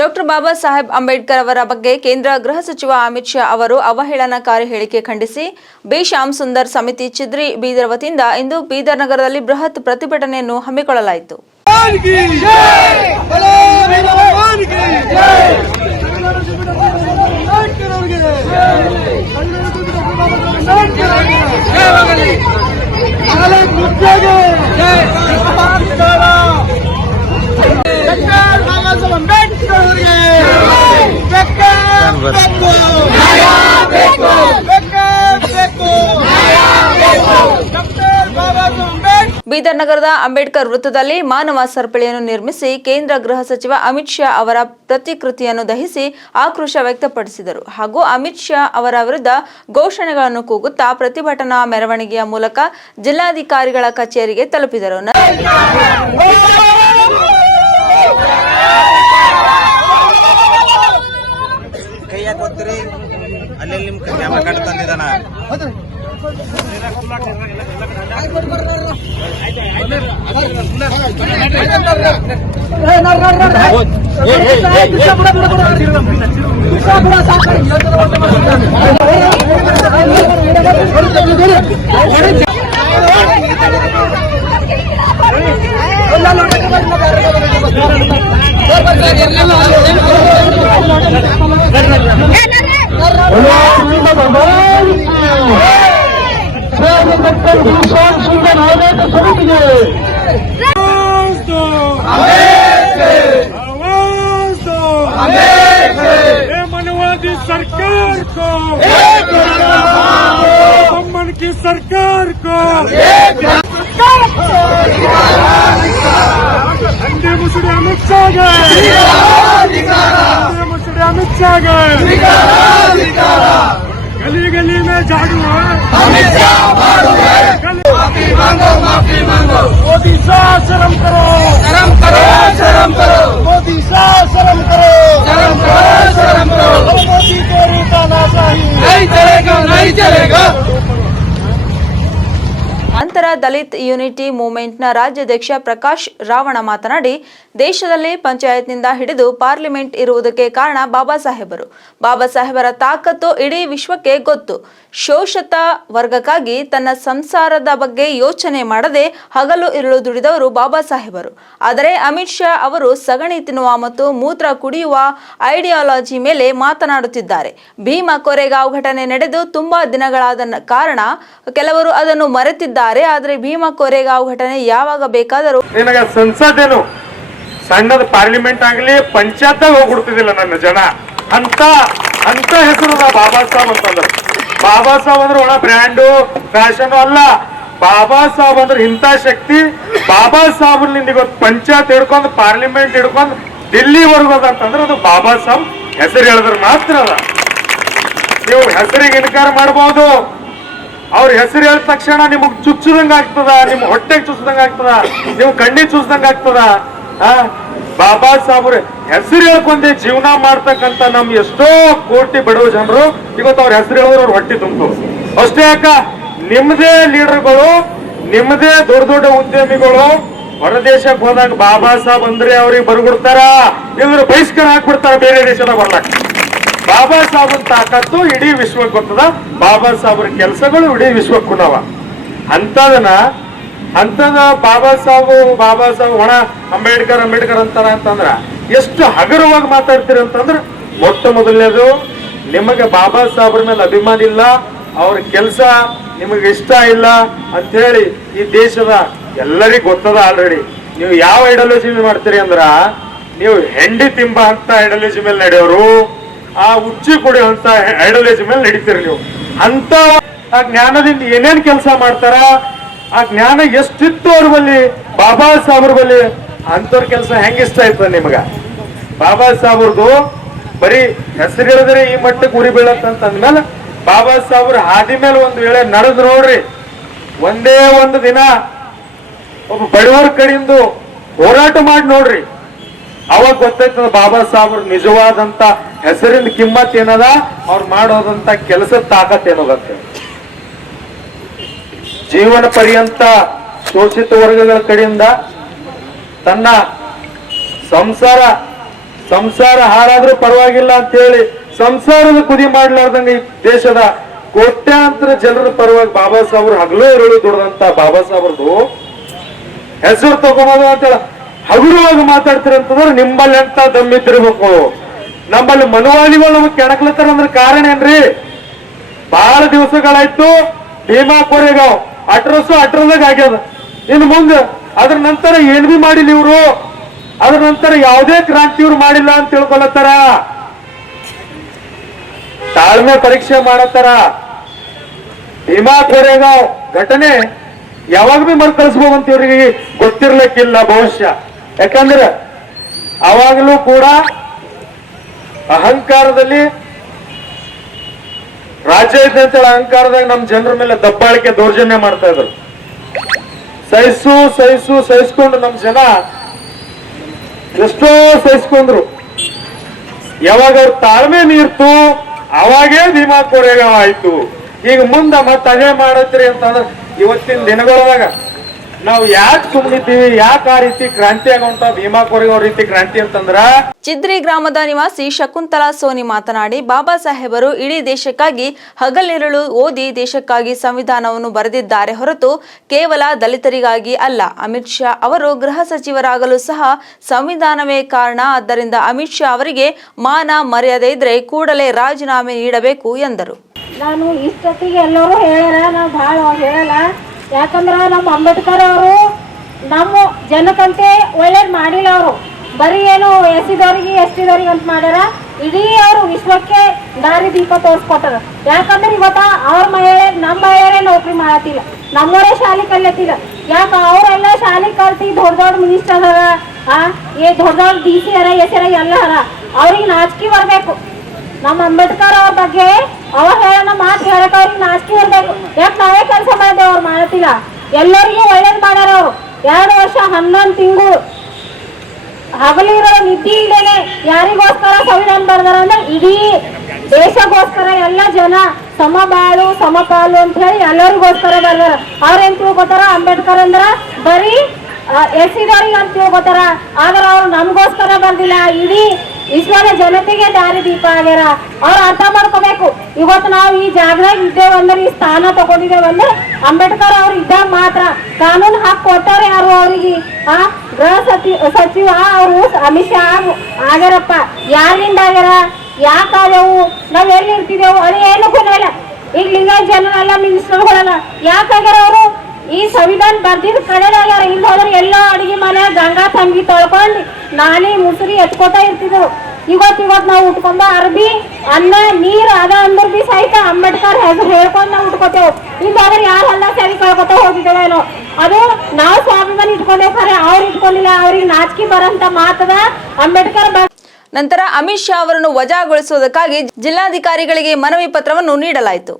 Doctor Baba Saheb Ambedkar ಅವರ ಬಗ್ಗೆ ಕೇಂದ್ರ ಗೃಹ ಸಚಿವ ಅಮಿತ್ ಶಾ ಅವರು ಅವಹೇಳನಕಾರಿ ಹೇಳಿಕೆ ಖಂಡಿಸಿ ಬಿ ಶ್ಯಾಮ್ ಸುಂದರ್ ಸಮಿತಿ ಚಿದ್ರಿ ಬೀದರ್ ವತಿಯಿಂದ ಇಂದು ಬೀದರ್ ನಗರದಲ್ಲಿ ಬೃಹತ್ ಪ್ರತಿಭಟನೆಯನ್ನು ಹಮ್ಮಿಕೊಳ್ಳಲಾಯಿತು. ಬೀದರ್ ನಗರದ ಅಂಬೇಡ್ಕರ್ ವೃತ್ತದಲ್ಲಿ ಮಾನವ ಸರಪಳಿಯನ್ನು ನಿರ್ಮಿಸಿ ಕೇಂದ್ರ ಗೃಹ ಸಚಿವ ಅಮಿತ್ ಶಾ ಅವರ ಪ್ರತಿಕೃತಿಯನ್ನು ದಹಿಸಿ ಆಕ್ರೋಶ ವ್ಯಕ್ತಪಡಿಸಿದರು ಹಾಗೂ ಅಮಿತ್ ಶಾ ಅವರ ವಿರುದ್ಧ ಘೋಷಣೆಗಳನ್ನು ಕೂಗುತ್ತಾ ಪ್ರತಿಭಟನಾ ಮೆರವಣಿಗೆಯ ಮೂಲಕ ಜಿಲ್ಲಾಧಿಕಾರಿಗಳ ಕಚೇರಿಗೆ ತಲುಪಿದರು. मनवादी सरकार को, अमन की सरकार को, अंडे मुसड़े अमित शाह गए, मुसड़े अमित शाह गए, गली गली में झाड़ू है, माफी मांगो, मोदी शाह शर्म करो, शर्म करो, शर्म करो, मोदी शाह शर्म करो, शर्म करो, शर्म करो, मोदी तेरी तानाशाही नहीं चलेगा, नहीं चलेगा. ನಂತರ ದಲಿತ್ ಯೂನಿಟಿ ಮೂವ್ಮೆಂಟ್ನ ರಾಜ್ಯಾಧ್ಯಕ್ಷ ಪ್ರಕಾಶ್ ರಾವಣ ಮಾತನಾಡಿ, ದೇಶದಲ್ಲಿ ಪಂಚಾಯತ್ನಿಂದ ಹಿಡಿದು ಪಾರ್ಲಿಮೆಂಟ್ ಇರುವುದಕ್ಕೆ ಕಾರಣ ಬಾಬಾ ಸಾಹೇಬರು. ಬಾಬಾ ಸಾಹೇಬರ ತಾಕತ್ತು ಇಡೀ ವಿಶ್ವಕ್ಕೆ ಗೊತ್ತು. ಶೋಷಿತ ವರ್ಗಕ್ಕಾಗಿ ತನ್ನ ಸಂಸಾರದ ಬಗ್ಗೆ ಯೋಚನೆ ಮಾಡದೆ ಹಗಲು ಇರುಳು ದುಡಿದವರು ಬಾಬಾ ಸಾಹೇಬರು. ಆದರೆ ಅಮಿತ್ ಶಾ ಅವರು ಸಗಣಿ ತಿನ್ನುವ ಮತ್ತು ಮೂತ್ರ ಕುಡಿಯುವ ಐಡಿಯಾಲಜಿ ಮೇಲೆ ಮಾತನಾಡುತ್ತಿದ್ದಾರೆ. ಭೀಮಾ ಕೊರೆಗಾಂವ್ ಘಟನೆ ನಡೆದು ತುಂಬಾ ದಿನಗಳಾದ ಕಾರಣ ಕೆಲವರು ಅದನ್ನು ಮರೆತಿದ್ದಾರೆ. ಆದರೆ ಭೀಮಾ ಕೊರೆಗಾಂವ್ ಘಟನೆ ಯಾವಾಗ ಬೇಕಾದರೂ ಸಂಸದೇನು ಸಣ್ಣದ ಪಾರ್ಲಿಮೆಂಟ್ ಆಗಲಿ ಪಂಚಾಯತ್ ಹೋಗ್ಬಿಡ್ತಿದಿಲ್ಲ ನನ್ನ ಜನ ಅಂತ ಹೆಸರು ಬಾಬಾ ಸಾಹೇಬ್ ಅಂತಂದ್ರೆ. ಬಾಬಾ ಸಾಹೇಬ್ ಅಂದ್ರೆ ಒಳ ಬ್ರ್ಯಾಂಡು ಫ್ಯಾಷನ್ ಅಲ್ಲ. ಬಾಬಾ ಸಾಹೇಬ್ ಅಂದ್ರೆ ಇಂಥ ಶಕ್ತಿ. ಬಾಬಾ ಸಾಹೇಬ್ನಿಂದ ಇವತ್ತು ಪಂಚಾಯತ್ ಹಿಡ್ಕೊಂಡು ಪಾರ್ಲಿಮೆಂಟ್ ಹಿಡ್ಕೊಂಡು ದಿಲ್ಲಿವರೆಗೂ ಅದಂತಂದ್ರೆ ಅದು ಬಾಬಾ ಸಾಹೇಬ್ ಹೆಸರು ಹೇಳಿದ್ರೆ ಮಾತ್ರ ಅದ. ನೀವು ಹೆಸರಿಗೆ ಇನ್ಕಾರ ಮಾಡಬಹುದು. ಅವ್ರ ಹೆಸರು ಹೇಳಿದ ತಕ್ಷಣ ನಿಮಗ್ ಚುಚ್ಚದಂಗ ಆಗ್ತದ, ನಿಮ್ ಹೊಟ್ಟೆಗೆ ಚುಚ್ಚದಂಗ ಆಗ್ತದ, ನೀವು ಕಣ್ಣಿಗೆ ಚುಚ್ಚದಂಗ ಆಗ್ತದ. ಬಾಬಾ ಸಾಹೇಬ್ರ ಹೆಸರು ಹೇಳ್ಕೊಂಡೆ ಜೀವನ ಮಾಡ್ತಕ್ಕಂತ ನಮ್ ಎಷ್ಟೋ ಕೋಟಿ ಬಡವ ಜನರು ಇವತ್ತು ಅವ್ರ ಹೆಸರು ಹೇಳಿದ್ರು ಅವ್ರ ಹೊಟ್ಟೆ ತುಂಬ. ಅಷ್ಟೇ ಯಾಕ ನಿಮ್ದೇ ಲೀಡರ್ಗಳು, ನಿಮ್ದೇ ದೊಡ್ಡ ದೊಡ್ಡ ಉದ್ಯಮಿಗಳು ಹೊರದೇಶಕ್ಕೆ ಹೋದಾಗ ಬಾಬಾ ಸಾಹೇಬ್ ಅಂದ್ರೆ ಅವ್ರಿಗೆ ಬರ್ಬಿಡ್ತಾರ, ಇವ್ರು ಬಹಿಷ್ಕಾರ ಹಾಕ್ಬಿಡ್ತಾರ ಬೇರೆ ದೇಶದ ಬರ್ಲಾಕ. ಬಾಬಾ ಸಾಹೇಬನ್ ತಾಕತ್ತು ಇಡೀ ವಿಶ್ವಕ್ಕೆ ಗೊತ್ತದ. ಬಾಬಾ ಸಾಹೇಬ್ರ ಕೆಲಸಗಳು ಇಡೀ ವಿಶ್ವಕ್ಕೆ ಕುಣವ. ಅಂತದ ಬಾಬಾ ಸಾಹೇಬ್ ಒಣ ಅಂಬೇಡ್ಕರ್ ಅಂತಾರ ಅಂತಂದ್ರ ಎಷ್ಟು ಹಗರವಾಗಿ ಮಾತಾಡ್ತೀರಿ ಅಂತಂದ್ರ, ಮೊಟ್ಟ ಮೊದಲನೇದು ನಿಮಗೆ ಬಾಬಾ ಸಾಹೇಬ್ರ ಮೇಲೆ ಅಭಿಮಾನ ಇಲ್ಲ, ಅವ್ರ ಕೆಲಸ ನಿಮಗೆ ಇಷ್ಟ ಇಲ್ಲ ಅಂತ ಹೇಳಿ ಈ ದೇಶದ ಎಲ್ಲರಿಗೂ ಗೊತ್ತದ ಆಲ್ರೆಡಿ. ನೀವು ಯಾವ ಐಡಿಯಾಲಜಿ ಮಾಡ್ತೀರಿ ಅಂದ್ರ, ನೀವು ಹೆಂಡಿ ತಿಂಬ ಅಂತ ಐಡಿಯಾಲಜಿ ಮೇಲೆ ನಡೆಯೋರು, ಆ ಉಚ್ಚಿ ಕುಡಿಯುವಂತ ಐಡಿಯಾಲಜಿ ಮೇಲೆ ನಡೀತೀರಿ ನೀವು. ಅಂತ ಆ ಜ್ಞಾನದಿಂದ ಏನೇನ್ ಕೆಲಸ ಮಾಡ್ತಾರ, ಆ ಜ್ಞಾನ ಎಷ್ಟಿತ್ತು ಅವ್ರ ಬಲ್ಲಿ, ಬಾಬಾ ಸಾಹೇಬ್ರ ಬಲ್ಲಿ, ಅಂತವ್ರ ಕೆಲಸ ಹೆಂಗ ಇಷ್ಟ ಆಯ್ತದ ನಿಮ್ಗ? ಬಾಬಾ ಸಾಹೇಬ್ರದು ಬರೀ ಹೆಸರು ಹೇಳಿದ್ರೆ ಈ ಮಟ್ಟಕ್ಕೆ ಉರಿ ಬೀಳತ್ತಂತಂದ್ಮೇಲೆ ಬಾಬಾ ಸಾಹೇಬ್ರ ಹಾದಿ ಮೇಲೆ ಒಂದು ವೇಳೆ ನಡೆದು ನೋಡ್ರಿ, ಒಂದೇ ಒಂದು ದಿನ ಒಬ್ಬ ಬಡವರ ಕಡೆಯಿಂದ ಹೋರಾಟ ಮಾಡಿ ನೋಡ್ರಿ, ಅವಾಗ ಗೊತ್ತಾಯ್ತದ ಬಾಬಾ ಸಾಹೇಬ್ರ ನಿಜವಾದಂತ ಹೆಸರಿನ ಕಿಮ್ಮತ್ ಏನದ, ಅವ್ರು ಮಾಡೋದಂತ ಕೆಲಸದ ತಾಕತ್ ಏನೋಗತ್ತೆ. ಜೀವನ ಪರ್ಯಂತ ಶೋಷಿತ ವರ್ಗಗಳ ಕಡೆಯಿಂದ ತನ್ನ ಸಂಸಾರ ಸಂಸಾರ ಹಾಳಾದ್ರೂ ಪರವಾಗಿಲ್ಲ ಅಂತ ಹೇಳಿ ಸಂಸಾರದ ಕುದಿ ಮಾಡ್ಲಾರ್ದಂಗ ಈ ದೇಶದ ಕೋಟ್ಯಾಂತರ ಜನರ ಪರವಾಗಿ ಬಾಬಾ ಸಾಹೇಬ್ರು ಹಗಲು ಇರಳು ದುಡ್ದಂತ ಬಾಬಾ ಸಾಹೇಬ್ರದು ಹೆಸರು ತಗೊಳೋದು ಅಂತೇಳಿ ಹಗುರವಾಗಿ ಮಾತಾಡ್ತೀರ ಅಂತಂದ್ರೆ ನಿಮ್ಮಲ್ಲಿ ಅಂತ ದಮ್ಮಿದ್ದಿರ್ಬೇಕು. ನಮ್ಮಲ್ಲಿ ಮನುವಾದಿಗಳು ನಮಗ್ ಕೆಣಕ್ಲತ್ತಾರ ಅಂದ್ರೆ ಕಾರಣ ಏನ್ರಿ? ಬಹಳ ದಿವಸಗಳಾಯ್ತು ಭೀಮಾ ಕೋರೆಗಾಂವ್ ಅಟ್ರದಾಗ ಆಗ್ಯದ. ಇನ್ನು ಮುಂದೆ ಅದ್ರ ನಂತರ ಏನ್ ಬಿ ಮಾಡಿಲ್ಲ ಇವ್ರು, ಅದ್ರ ನಂತರ ಯಾವುದೇ ಕ್ರಾಂತಿ ಇವ್ರು ಮಾಡಿಲ್ಲ ಅಂತ ತಿಳ್ಕೊಳತ್ತಾರ. ತಾಳ್ಮೆ ಪರೀಕ್ಷೆ ಮಾಡತ್ತಾರ. ಭೀಮಾ ಕೋರೆಗಾಂವ್ ಘಟನೆ ಯಾವಾಗ ಬಿ ಮರು ಕಳಿಸ್ಬೋದಂತ ಇವ್ರಿಗೆ ಗೊತ್ತಿರ್ಲಿಕ್ಕಿಲ್ಲ ಬಹುಶಃ. ಯಾಕಂದ್ರೆ ಅವಾಗಲೂ ಕೂಡ ಅಹಂಕಾರದಲ್ಲಿ ರಾಜ್ಯ ಇದೆ ಅಂತೇಳಿ ಅಹಂಕಾರದಾಗ ನಮ್ಮ ಜನರ ಮೇಲೆ ದಬ್ಬಾಳಿಕೆ ದೌರ್ಜನ್ಯ ಮಾಡ್ತಾ ಇದ್ರು. ಸಹಿಸ್ಕೊಂಡು ನಮ್ಮ ಜನ ಎಷ್ಟೋ ಸಹಿಸ್ಕೊಂಡ್ರು. ಯಾವಾಗ ಅವ್ರ ತಾಳ್ಮೆ ಮೀರ್ತು ಅವಾಗೇ ಭೀಮಾ ಕೋರೆಗಾಂವ್ ಆಯ್ತು. ಈಗ ಮುಂದೆ ಮತ್ತೆ ಅದೇ ಮಾಡತ್ರಿ ಅಂತಂದ್ರೆ ಇವತ್ತಿನ ದಿನಗಳೊಳಗ ನಾವು ಯಾಕೆ ಸುಮ್ಮನಿದ್ದೀವಿ? ಯಾಕೆ ಆ ರೀತಿ ಕ್ರಾಂತಿ ಆಗೋಂತ ಭೀಮಾ ಕೋರೆಗಾಂವ್ ರೀತಿ ಕ್ರಾಂತಿ ಅಂತಂದ್ರ ಚಿದ್ರಿ ಗ್ರಾಮದ ನಿವಾಸಿ ಶಕುಂತಲಾ ಸೋನಿ ಮಾತನಾಡಿ, ಬಾಬಾ ಸಾಹೇಬರು ಇಡೀ ದೇಶಕ್ಕಾಗಿ ಹಗಲಿರುಳು ಓದಿ ದೇಶಕ್ಕಾಗಿ ಸಂವಿಧಾನವನ್ನು ಬರೆದಿದ್ದಾರೆ ಹೊರತು ಕೇವಲ ದಲಿತರಿಗಾಗಿ ಅಲ್ಲ. ಅಮಿತ್ ಶಾ ಅವರು ಗೃಹ ಸಚಿವರಾಗಲು ಸಹ ಸಂವಿಧಾನವೇ ಕಾರಣ. ಆದ್ದರಿಂದ ಅಮಿತ್ ಶಾ ಅವರಿಗೆ ಮಾನ ಮರ್ಯಾದೆ ಇದ್ರೆ ಕೂಡಲೇ ರಾಜೀನಾಮೆ ನೀಡಬೇಕು ಎಂದರು. ನಾನು ಇಷ್ಟೊತ್ತಿಗೆ ಎಲ್ಲರೂ ಹೇಳ್ಯಾರ, ನಾವು ಭಾಳ ಹೇಳಲ್ಲ. ಯಾಕಂದ್ರೆ ನಮ್ಮ ಅಂಬೇಡ್ಕರ್ ಅವರು ನಮ್ಮ ಜನಕ್ಕಂತೆ ಒಳ್ಳೇದು ಮಾಡಿಲ್ಲ. ಅವರು ಬರೀ ಏನು ಎಸ್ಸಿದವ್ರಿಗೆ ಎಸ್ಟಿದವ್ರಿಗೆ ಅಂತ ಮಾಡ್ಯಾರ. ಇಡೀ ಅವರು ವಿಶ್ವಕ್ಕೆ ದಾರಿ ದೀಪ ತೋರಿಸ್ಕೊಟ್ಟಾರ. ಯಾಕಂದ್ರೆ ಇವತ್ತ ಅವ್ರ ಮಹಿಳೆ ನಮ್ಮ ಮಹಿಳೆಯರೇ ನೌಕರಿ ಮಾಡತ್ತಿಲ್ಲ, ನಮ್ಮವರೇ ಶಾಲೆ ಕಲಿಯತ್ತಿಲ್ಲ. ಯಾಕೆ ಅವರೆಲ್ಲ ಶಾಲೆ ಕಲ್ತಿ ದೊಡ್ಡ ಮಿನಿಸ್ಟರ್ ಅರ, ದೊಡ್ಡ DC ಅರ, ಎಸ್ ಅರ ಎಲ್ಲ ಅರ. ಅವ್ರಿಗೆ ನಾಚಿಕೆ ಬರ್ಬೇಕು. ನಮ್ಮ ಅಂಬೇಡ್ಕರ್ ಅವ್ರ ಬಗ್ಗೆ ಅವ್ರು ಹೇಳೋಣ ಮಾತು ಹೇಳಕ್ ಅವ್ರಿಗೆ ನಾಚಿಕೆ ಬರ್ಬೇಕು. ಯಾಕೆ ನಾವೇ ಕೆಲಸ ಮಾಡಿದ್ದೇವೆ, ಅವ್ರು ಮಾಡತ್ತಿಲ್ಲ. ಎಲ್ಲರಿಗೂ ಒಳ್ಳೇದು ಮಾಡ್ಯಾರ. ಅವರು 2 ವರ್ಷ 11 ತಿಂಗಳು ಹಗಲಿರೋ ನಿದ್ದೆ ಇಲ್ಲೇನೆ ಯಾರಿಗೋಸ್ಕರ ಸಂವಿಧಾನ ಬರ್ದಾರ ಅಂದ್ರೆ ಇಡೀ ದೇಶಕ್ಕೋಸ್ಕರ. ಎಲ್ಲ ಜನ ಸಮಬಾಳು ಸಮಪಾಲು ಅಂತ ಹೇಳಿ ಎಲ್ಲರಿಗೋಸ್ಕರ ಬರ್ದಾರ. ಅವ್ರೇನ್ ತಿಳ್ಕೊತಾರ, ಅಂಬೇಡ್ಕರ್ ಅಂದ್ರ ಬರೀ ಎಸ್ಸಿದವ್ರಿಗೆ ಅಂತ ತಿಳ್ಕೊತಾರ. ಆದ್ರೆ ಅವ್ರು ನಮ್ಗೋಸ್ಕರ ಬರ್ದಿಲ್ಲ, ಇಡೀ ವಿಶ್ವದ ಜನತೆಗೆ ದಾರಿ ದೀಪ ಆಗ್ಯಾರ. ಅವ್ರು ಅರ್ಥ ಮಾಡ್ಕೋಬೇಕು. ಇವತ್ತು ನಾವು ಈ ಜಾಗದಾಗ ಇದ್ದೇವೆ ಅಂದ್ರೆ, ಈ ಸ್ಥಾನ ತಗೊಂಡಿದ್ದೇವೆ ಅಂದ್ರೆ ಅಂಬೇಡ್ಕರ್ ಅವ್ರು ಇದ್ದಾಗ ಮಾತ್ರ. ಕಾನೂನು ಹಾಕಿ ಕೊಟ್ಟಾರೆ ಯಾರು ಅವ್ರಿಗೆ? ಗೃಹ ಸಚಿವ ಅವರು ಅಮಿತ್ ಶಾ ಆಗ್ಯಾರಪ್ಪ. ಯಾರಿಂದ ಆಗ್ಯಾರ? ಯಾಕೆ ಆಗ್ಯಾವು? ನಾವ್ ಎಲ್ಲಿ ಇರ್ತಿದ್ದೇವು? ಅದು ಏನಕ್ಕೂ ಇಲ್ಲ. ಈಗ ಲಿಂಗಾಯತ್ ಜನರೆಲ್ಲ ಮಿನಿಸ್ಟರ್ಗಳಲ್ಲ ಯಾಕಾಗ್ಯಾರ? ಅವರು ಈ ಸಂವಿಧಾನ ಬರ್ದಿದ್ ಕಡೆದಾಗ್ಯಾರ. ಇಲ್ಲಿ ಹೋದ್ರೆ ಎಲ್ಲ ಅಡಿಗೆ ಮನೆ ಗಂಗಾ ತಂಗಿ ತೊಳ್ಕೊಂಡು ನಾಲಿ ಮುಸುರಿ ಎತ್ಕೋತಾ ಇರ್ತಿದ್ರು. ಇವತ್ತು ನಾವು ಉಟ್ಕೊಂಡ ಅರ್ಬಿ ಅನ್ನ ನೀರ್ ಅದ ಅಂದ್ರ ಬಿ ಸಹಿತ ಅಂಬೇಡ್ಕರ್ ಹೆಸರು ಹೇಳ್ಕೊಂಡು ನಾವು ಉಟ್ಕೋತೇವ್. ಇಲ್ಲಿ ಹೋದ್ರೆ ಯಾರು ಅಲ್ಲ ಸರಿ ಕಳ್ಕೊತ ಹೋಗಿದ್ದೇವೇನೋ. ಅದು ನಾವು ಸ್ವಾಭಿಮಾನ ಇಟ್ಕೊಂಡೇವ್, ಖರೆ ಅವ್ರು ಇಟ್ಕೊಂಡಿಲ್ಲ. ಅವ್ರಿಗೆ ನಾಚಿಕೆ ಬರಂತ ಮಾತದ ಅಂಬೇಡ್ಕರ್. ನಂತರ ಅಮಿತ್ ಶಾ ಅವರನ್ನು ವಜಾಗೊಳಿಸುವುದಕ್ಕಾಗಿ ಜಿಲ್ಲಾಧಿಕಾರಿಗಳಿಗೆ ಮನವಿ ಪತ್ರವನ್ನು ನೀಡಲಾಯಿತು.